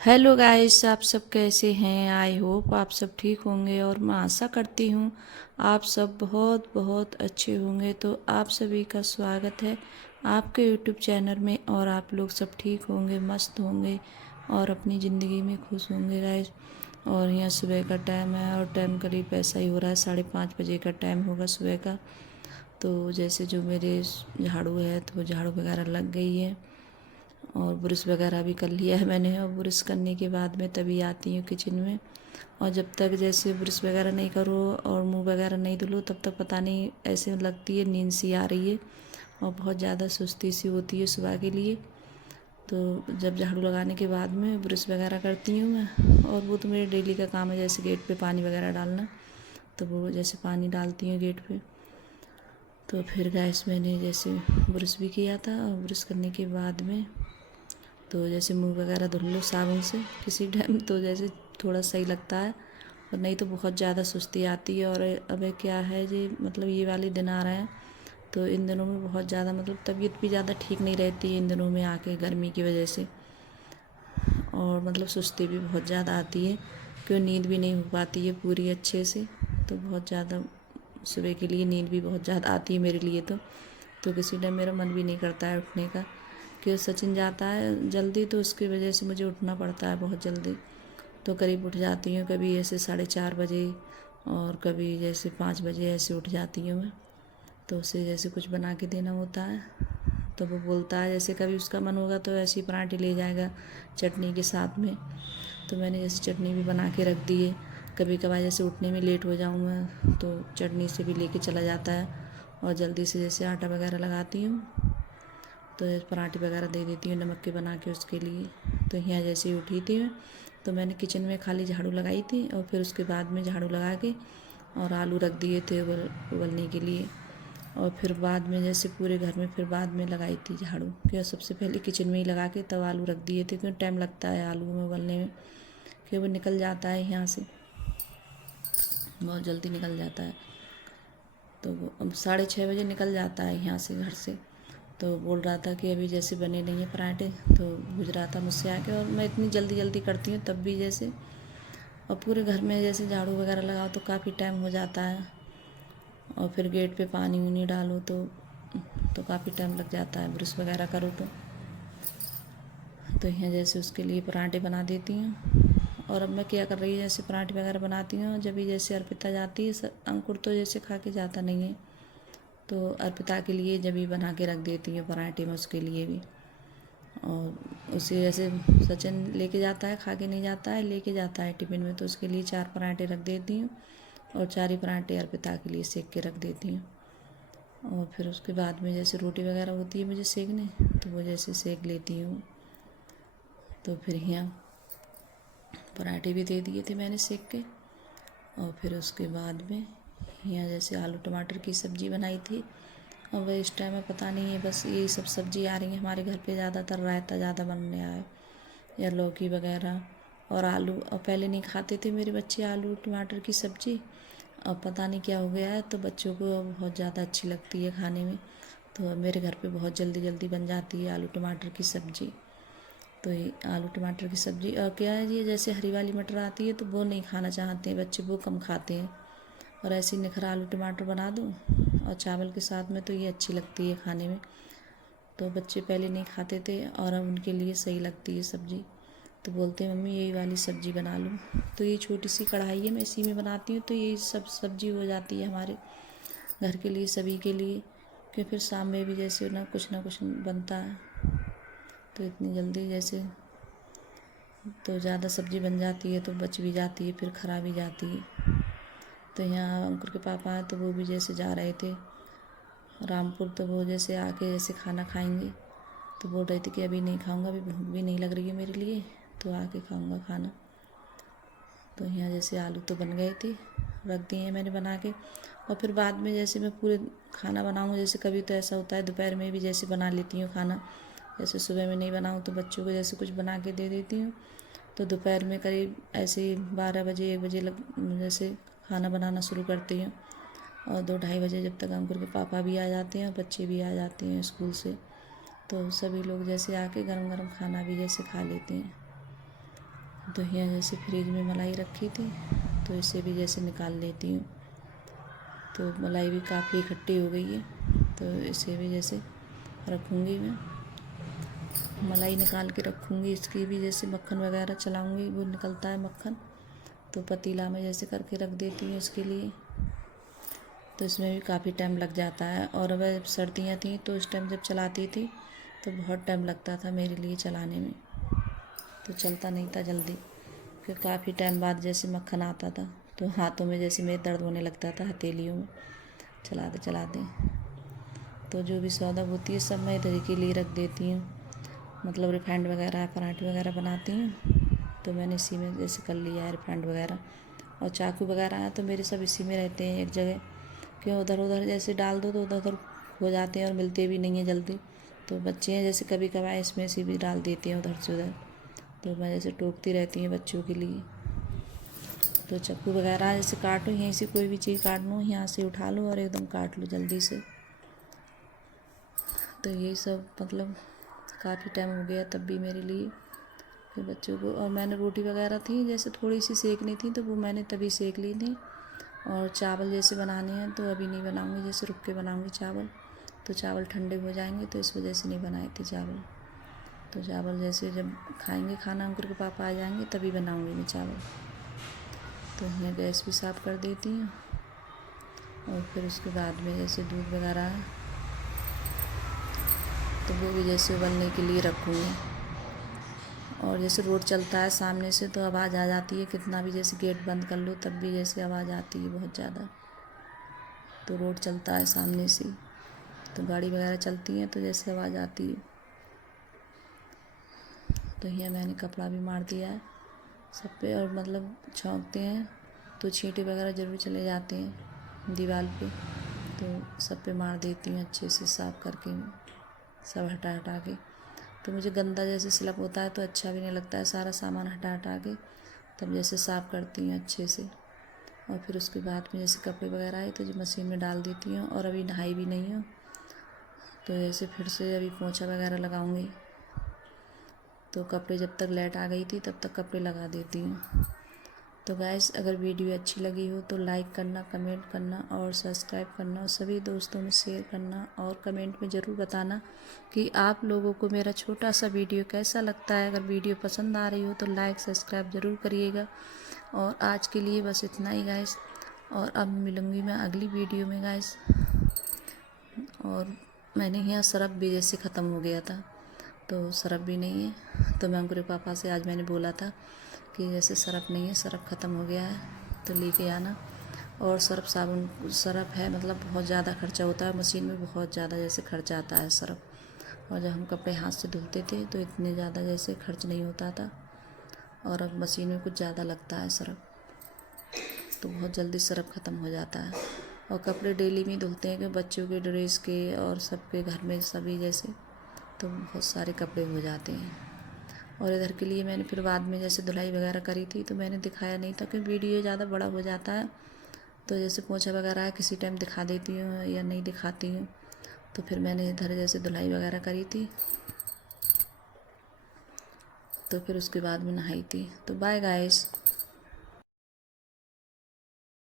Hello guys, आप सब कैसे हैं। आई होप आप सब ठीक होंगे और मैं आशा करती हूँ आप सब बहुत बहुत अच्छे होंगे। तो आप सभी का स्वागत है आपके यूट्यूब चैनल में और आप लोग सब ठीक होंगे, मस्त होंगे और अपनी ज़िंदगी में खुश होंगे गाइस। और यहाँ सुबह का टाइम है और टाइम करीब ऐसा ही हो रहा है, 5:30 बजे का टाइम होगा सुबह का। तो जैसे जो मेरे झाड़ू है तो झाड़ू वगैरह लग गई है और ब्रश वगैरह भी कर लिया है मैंने। और ब्रश करने के बाद में तभी आती हूँ किचन में। और जब तक जैसे ब्रश वगैरह नहीं करो और मुंह वगैरह नहीं धुलो तब तक पता नहीं ऐसे लगती है, नींद सी आ रही है और बहुत ज़्यादा सुस्ती सी होती है सुबह के लिए। तो जब झाड़ू लगाने के बाद में ब्रश वगैरह करती हूँ मैं, और वो तो मेरे डेली का काम है, जैसे गेट पे पानी वगैरह डालना। तो वो जैसे पानी डालती हूँ गेट पे। तो फिर गैस मैंने जैसे ब्रश भी किया था और ब्रश करने के बाद में तो जैसे मुंह वगैरह धुल लो साबुन से किसी टाइम तो जैसे थोड़ा सही लगता है, और नहीं तो बहुत ज़्यादा सुस्ती आती है। और अब क्या है जी, मतलब ये वाले दिन आ रहे हैं तो इन दिनों में बहुत ज़्यादा मतलब तबीयत भी ज़्यादा ठीक नहीं रहती है इन दिनों में आके गर्मी की वजह से। और मतलब सुस्ती भी बहुत ज़्यादा आती है क्यों नींद भी नहीं हो पाती है पूरी अच्छे से। तो बहुत ज़्यादा सुबह के लिए नींद भी बहुत ज़्यादा आती है मेरे लिए। तो किसी टाइम मेरा मन भी नहीं करता है उठने का, क्योंकि सचिन जाता है जल्दी तो उसकी वजह से मुझे उठना पड़ता है बहुत जल्दी। तो करीब उठ जाती हूँ, कभी ऐसे 4:30 बजे और कभी जैसे 5 बजे ऐसे उठ जाती हूँ मैं। तो उसे जैसे कुछ बना के देना होता है। तो वो बोलता है जैसे कभी उसका मन होगा तो ऐसे ही पराठे ले जाएगा चटनी के साथ में। तो मैंने जैसे चटनी भी बना के रख दी है। कभी कभार जैसे उठने में लेट हो जाऊँ मैं तो चटनी से भी लेके चला जाता है। और जल्दी से जैसे आटा वगैरह लगाती हूँ तो पराठे वगैरह दे देती हूँ नमक के बना के उसके लिए। तो यहाँ जैसे ही उठी थी मैं तो मैंने किचन में खाली झाड़ू लगाई थी और फिर उसके बाद में झाड़ू लगा के और आलू रख दिए थे उबलने के लिए। और फिर बाद में जैसे पूरे घर में फिर बाद में लगाई थी झाड़ू, क्योंकि सबसे पहले किचन में ही लगा के तब आलू रख दिए थे, क्योंकि टाइम लगता है आलू में उबलने में, कि वो निकल जाता है यहाँ से, बहुत जल्दी निकल जाता है। तो वो अब 6:30 बजे निकल जाता है यहाँ से घर से। तो बोल रहा था कि अभी जैसे बने नहीं है पराठे, तो पूछ रहा था मुझसे आके। और मैं इतनी जल्दी जल्दी करती हूँ तब भी जैसे, और पूरे घर में जैसे झाड़ू वगैरह लगाओ तो काफ़ी टाइम हो जाता है। और फिर गेट पे पानी उनी डालो तो काफ़ी टाइम लग जाता है, ब्रश वगैरह करो तो यहाँ जैसे उसके लिए पराठे बना देती हूँ। और अब मैं क्या कर रही है, जैसे पराठे वगैरह बनाती हूँ जब भी जैसे अर्पिता जाती है, अंकुर तो जैसे खा के जाता नहीं है, तो अर्पिता के लिए जब भी बना के रख देती हूँ पराठे में उसके लिए भी। और उसे जैसे सचिन लेके जाता है, खा के नहीं जाता है, लेके जाता है टिफ़िन में, तो उसके लिए 4 पराठे रख देती हूँ और 4 ही पराठे अर्पिता के लिए सेक के रख देती हूँ। और फिर उसके बाद में जैसे रोटी वगैरह होती है मुझे सेकने, तो वो जैसे सेक लेती हूँ। तो फिर यहाँ पराठे भी दे दिए थे मैंने सेक के। और फिर उसके बाद में यहाँ जैसे आलू टमाटर की सब्ज़ी बनाई थी। अब वह इस टाइम में पता नहीं है, बस यही सब सब्ज़ी आ रही है हमारे घर पे, ज़्यादातर रायता ज़्यादा बनने आया या लौकी वगैरह और आलू। और पहले नहीं खाते थे मेरे बच्चे आलू टमाटर की सब्ज़ी, अब पता नहीं क्या हो गया है तो बच्चों को बहुत ज़्यादा अच्छी लगती है खाने में। तो मेरे घर पे बहुत जल्दी जल्दी बन जाती है आलू टमाटर की सब्ज़ी। तो ये आलू टमाटर की सब्ज़ी, और क्या है ये जैसे हरी वाली मटर आती है तो वो नहीं खाना चाहते हैं बच्चे, वो कम खाते हैं। और ऐसे ही निखरा आलू टमाटर बना दूँ और चावल के साथ में तो ये अच्छी लगती है खाने में। तो बच्चे पहले नहीं खाते थे और अब उनके लिए सही लगती है सब्ज़ी, तो बोलते हैं मम्मी यही वाली सब्ज़ी बना लूँ। तो ये छोटी सी कढ़ाई है, मैं इसी में बनाती हूँ, तो ये सब सब्ज़ी हो जाती है हमारे घर के लिए सभी के लिए। क्योंकि फिर शाम में भी जैसे ना कुछ बनता है, तो इतनी जल्दी जैसे तो ज़्यादा सब्ज़ी बन जाती है तो बच भी जाती है, फिर खराब भी जाती है। तो यहाँ अंकुर के पापा हैं तो वो भी जैसे जा रहे थे रामपुर, तो वो जैसे आके जैसे खाना खाएंगे, तो बोल रहे थे कि अभी नहीं खाऊंगा, अभी भूख भी नहीं लग रही है मेरे लिए, तो आके खाऊंगा खाना। तो यहाँ जैसे आलू तो बन गए थे, रख दिए हैं मैंने बना के। और फिर बाद में जैसे मैं पूरे खाना बनाऊँ, जैसे कभी तो ऐसा होता है दोपहर में भी जैसे बना लेती हूँ खाना, जैसे सुबह में नहीं बनाऊँ तो बच्चों को जैसे कुछ बना के दे देती हूँ। तो दोपहर में करीब ऐसे 12 बजे 1 बजे जैसे खाना बनाना शुरू करती हूँ। और 2-2:30 बजे जब तक अंकुर के पापा भी आ जाते हैं और बच्चे भी आ जाते हैं स्कूल से, तो सभी लोग जैसे आके गरम गरम खाना भी जैसे खा लेते हैं। तो यहाँ जैसे फ्रिज में मलाई रखी थी तो इसे भी जैसे निकाल लेती हूँ। तो मलाई भी काफ़ी इकट्ठी हो गई है, तो इसे भी जैसे रखूँगी मैं। मलाई निकाल के रखूँगी, इसकी भी जैसे मक्खन वगैरह चलाऊँगी, वो निकलता है मक्खन, तो पतीला में जैसे करके रख देती हूँ इसके लिए। तो इसमें भी काफ़ी टाइम लग जाता है। और अगर सर्दियाँ थी तो उस टाइम जब चलाती थी तो बहुत टाइम लगता था मेरे लिए चलाने में, तो चलता नहीं था जल्दी। फिर काफ़ी टाइम बाद जैसे मक्खन आता था तो हाथों में जैसे मेरे दर्द होने लगता था, हथेलियों में चलाते चलाते। तो जो भी सौदा होती है सब मैं इधर के लिए रख देती हूँ। मतलब रिफाइंड वगैरह पराठे वगैरह बनाती हूँ तो मैंने इसी में जैसे कर लिया है रिफाइंड वगैरह। और चाकू वगैरह है तो मेरे सब इसी में रहते हैं एक जगह, क्यों उधर उधर जैसे डाल दो तो उधर उधर हो जाते हैं और मिलते भी नहीं हैं जल्दी। तो बच्चे हैं जैसे कभी कभार इसमें से भी डाल देते हैं उधर से उधर, तो मैं जैसे टोकती रहती हूँ बच्चों के लिए। तो चाकू वगैरह जैसे काटो, यहीं से कोई भी चीज़ काट लो, यहाँ से उठा लो और एकदम काट लो जल्दी से। तो यही सब मतलब काफ़ी टाइम हो गया तब भी मेरे लिए, फिर बच्चों को। और मैंने रोटी वगैरह थी जैसे थोड़ी सी सेकनी थी तो वो मैंने तभी सेक ली थी। और चावल जैसे बनाने हैं तो अभी नहीं बनाऊंगी, जैसे रुक के बनाऊंगी चावल, तो चावल ठंडे हो जाएंगे, तो इस वजह से नहीं बनाए थे चावल। तो चावल जैसे जब खाएंगे खाना, अंकुर के पापा आ जाएंगे तभी बनाऊंगी मैं चावल। तो मैं गैस भी साफ़ कर देती हूँ। और फिर उसके बाद में जैसे दूध वगैरह है तो वो भी जैसे उबलने के लिए रखूँगी। और जैसे रोड चलता है सामने से तो आवाज़ आ जाती है, कितना भी जैसे गेट बंद कर लो तब भी जैसे आवाज़ आती है बहुत ज़्यादा। तो रोड चलता है सामने से तो गाड़ी वगैरह चलती है तो जैसे आवाज़ आती है। तो यहाँ मैंने कपड़ा भी मार दिया है सब पे, और मतलब छौंकते हैं तो छींटे वगैरह ज़रूर चले जाते हैं दीवार पे, तो सब पे मार देती हूँ अच्छे से साफ़ करके सब हटा हटा के। तो मुझे गंदा जैसे स्लप होता है तो अच्छा भी नहीं लगता है, सारा सामान हटा हटा के तब जैसे साफ़ करती हूँ अच्छे से। और फिर उसके बाद में जैसे कपड़े वगैरह आए तो जो मशीन में डाल देती हूँ। और अभी नहाई भी नहीं हूँ तो जैसे फिर से अभी पोंछा वगैरह लगाऊंगी, तो कपड़े जब तक लाइट आ गई थी तब तक कपड़े लगा देती हूँ। तो गाइस अगर वीडियो अच्छी लगी हो तो लाइक करना, कमेंट करना और सब्सक्राइब करना, और सभी दोस्तों में शेयर करना, और कमेंट में ज़रूर बताना कि आप लोगों को मेरा छोटा सा वीडियो कैसा लगता है। अगर वीडियो पसंद आ रही हो तो लाइक सब्सक्राइब ज़रूर करिएगा। और आज के लिए बस इतना ही गाइस, और अब मिलूँगी मैं अगली वीडियो में गाइस। और मैंने यहाँ सरफ भी जैसे ख़त्म हो गया था तो सरफ भी नहीं है, तो मैं अंकुर के पापा से आज मैंने बोला था कि जैसे सरफ नहीं है, सरफ ख़त्म हो गया है तो लेके आना। और सरफ साबुन सरफ है मतलब बहुत ज़्यादा खर्चा होता है मशीन में, बहुत ज़्यादा जैसे खर्चा आता है सरफ। और जब हम कपड़े हाथ से धुलते थे तो इतने ज़्यादा जैसे खर्च नहीं होता था, और अब मशीन में कुछ ज़्यादा लगता है सरफ, तो बहुत जल्दी सरफ ख़त्म हो जाता है। और कपड़े डेली में धुलते हैं कि बच्चों के ड्रेस के और सबके घर में सभी जैसे, तो बहुत सारे कपड़े हो जाते हैं। और इधर के लिए मैंने फिर बाद में जैसे धुलाई वगैरह करी थी तो मैंने दिखाया नहीं था कि वीडियो ज़्यादा बड़ा हो जाता है, तो जैसे पोंछा वगैरह है किसी टाइम दिखा देती हूँ या नहीं दिखाती हूँ। तो फिर मैंने इधर जैसे धुलाई वगैरह करी थी तो फिर उसके बाद में नहाई थी। तो बाय गाइस।